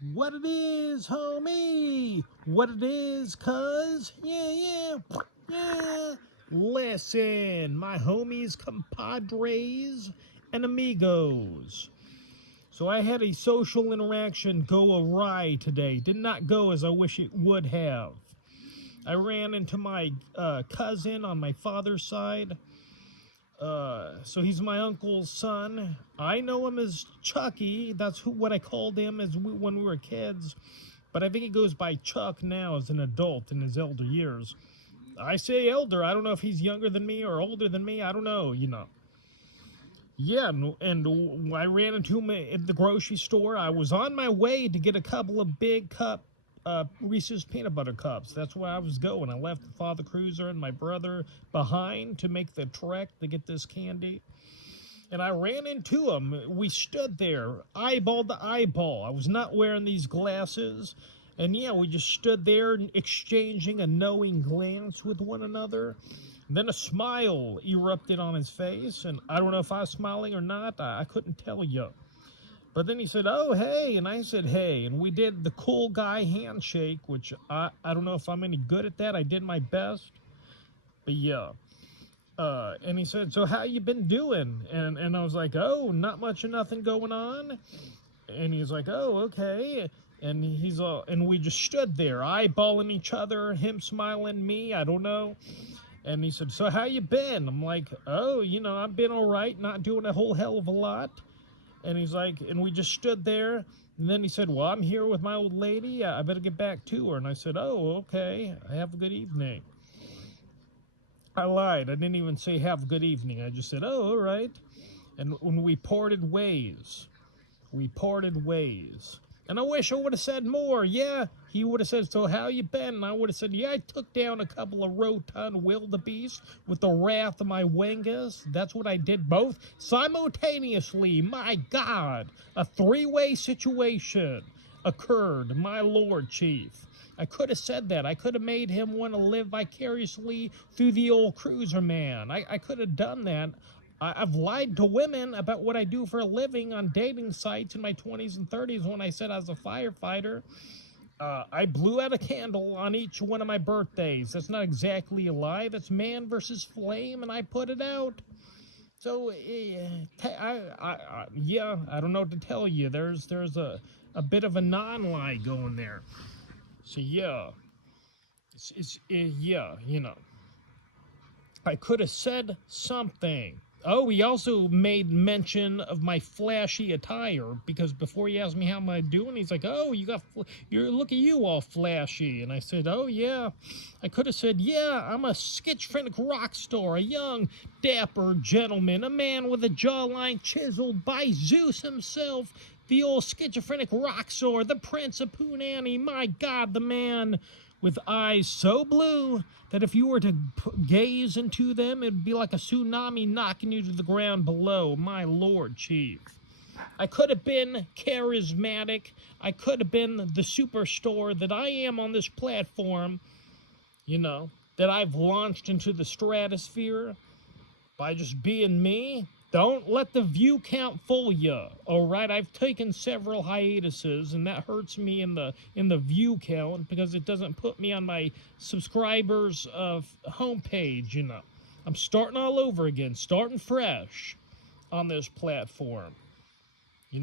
What it is, homie? What it is, cuz? Yeah. Listen, my homies, compadres, and amigos. So I had a social interaction go awry today. Did not go as I wish it would have. I ran into my cousin on my father's side. So he's my uncle's son. I know him as Chucky. That's what I called him when we were kids. But I think he goes by Chuck now as an adult in his elder years. I say elder. I don't know if he's younger than me or older than me. I don't know. Yeah, and I ran into him at the grocery store. I was on my way to get a couple of big Reese's peanut butter cups. That's where I was going. I left the father cruiser and my brother behind to make the trek to get this candy. And I ran into him. We stood there, eyeball to eyeball. I was not wearing these glasses. And yeah, we just stood there exchanging a knowing glance with one another. Then a smile erupted on his face. And I don't know if I was smiling or not. I couldn't tell you. But then he said, oh, hey. And I said, hey. And we did the cool guy handshake, which I don't know if I'm any good at that. I did my best. But yeah. And he said, so how you been doing? And I was like, oh, not much of nothing going on. And he's like, oh, okay. And and we just stood there, eyeballing each other, him smiling, me, I don't know. And he said, so how you been? I'm like, oh, I've been all right, not doing a whole hell of a lot. And he's like, and we just stood there. And then he said, well, I'm here with my old lady. I better get back to her. And I said, oh, okay. Have a good evening. I lied. I didn't even say have a good evening. I just said, oh, all right. And when we parted ways. And I wish I would have said more. Yeah, he would have said, so how you been? And I would have said, yeah, I took down a couple of rotund wildebeest with the wrath of my wangus. That's what I did, both simultaneously. My God, a three-way situation occurred, my Lord Chief. I could have said that. I could have made him want to live vicariously through the old cruiser man. I could have done that. I've lied to women about what I do for a living on dating sites in my 20s and 30s when I said I was a firefighter. I blew out a candle on each one of my birthdays. That's not exactly a lie. That's man versus flame, and I put it out. So, yeah, I don't know what to tell you. There's a bit of a non-lie going there. So yeah, yeah, I could have said something. Oh, he also made mention of my flashy attire because before he asked me how am I doing, he's like, "Oh, look at you all flashy," and I said, "Oh yeah." I could have said, "Yeah, I'm a schizophrenic rock star, a young, dapper gentleman, a man with a jawline chiseled by Zeus himself." The old schizophrenic rock star, the Prince of Punani, my God, the man with eyes so blue that if you were to gaze into them, it would be like a tsunami knocking you to the ground below, my Lord Chief. I could have been charismatic. I could have been the superstar that I am on this platform, that I've launched into the stratosphere by just being me. Don't let the view count fool you, all right? I've taken several hiatuses, and that hurts me in the view count because it doesn't put me on my subscribers' homepage, I'm starting all over again, starting fresh on this platform.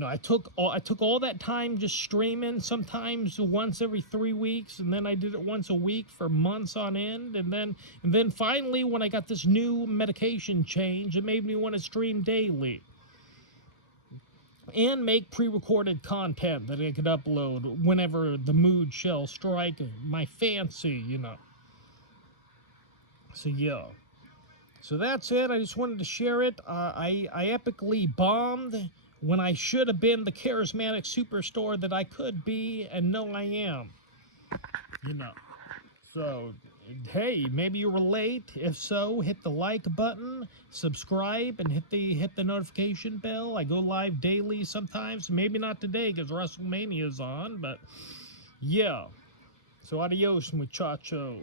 I took all that time just streaming, sometimes once every 3 weeks, and then I did it once a week for months on end, and then finally, when I got this new medication change, it made me want to stream daily and make pre-recorded content that I could upload whenever the mood shall strike my fancy, So yeah. So that's it. I just wanted to share it. I epically bombed when I should have been the charismatic superstar that I could be and know I am. So, hey, maybe you relate. If so, hit the like button, subscribe, and hit the notification bell. I go live daily sometimes. Maybe not today because WrestleMania is on, but yeah. So adios, muchacho.